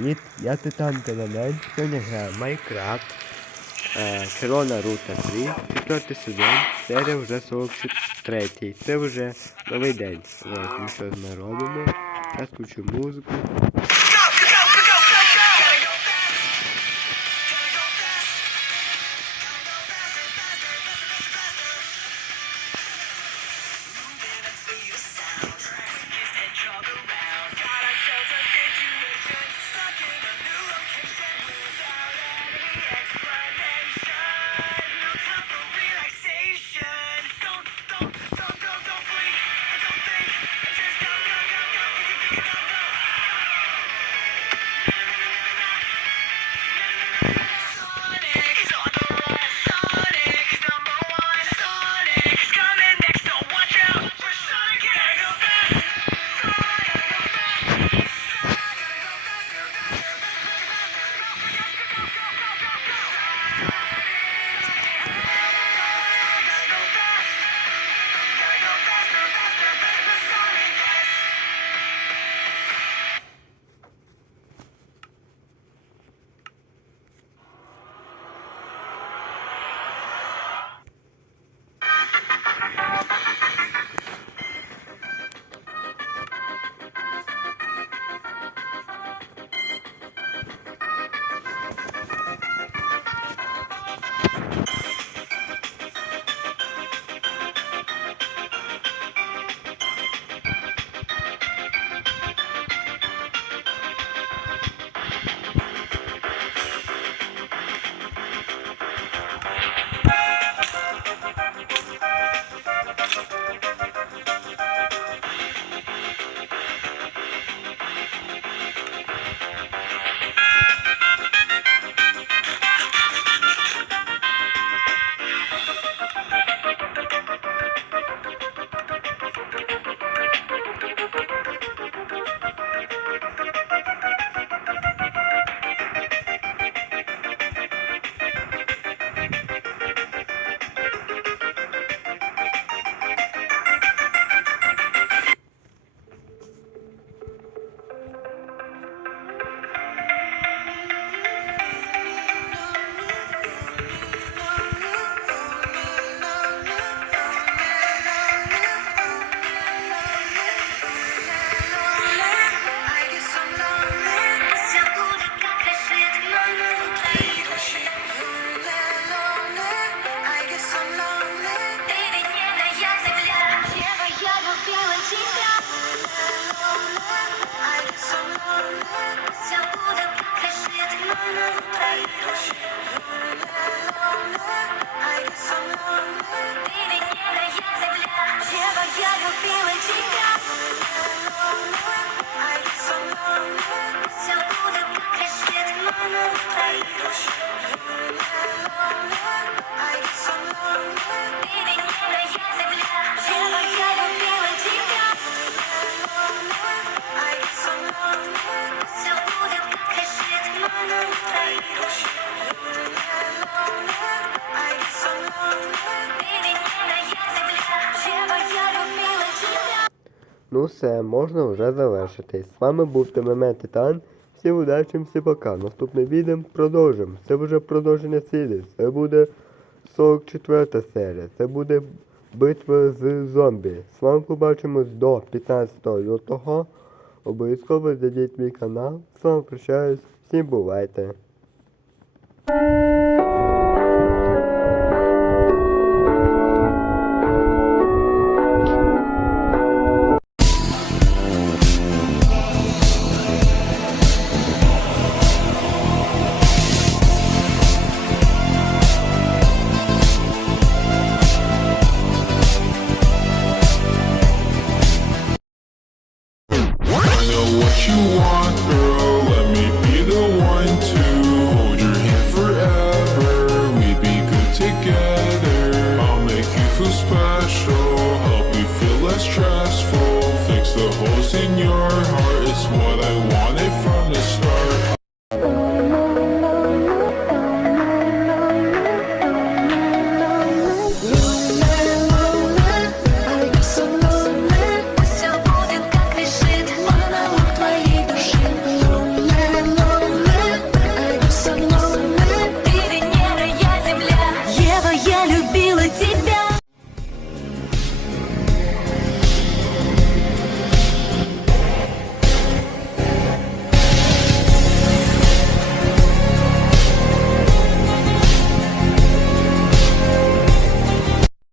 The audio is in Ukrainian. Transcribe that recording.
Привіт, я Титан Карамель. Сьогодні граю Майнкрафт. Е, рута 3, четвертий сезон, серія вже 43. Це вже новий день. Ось ми що ми робимо. Я включу музику. Ну все, можна вже завершити. З вами був ТММ Титан. Всім удачі, всім пока. Наступне відео продовжимо. Це вже продовження серії. Це буде 44 серія. Це буде битва з зомбі. З вами побачимось до 15 лютого. Обов'язково зайдіть мій канал. З вами прощаюсь. Всім бувайте. Oh, close your heart is what I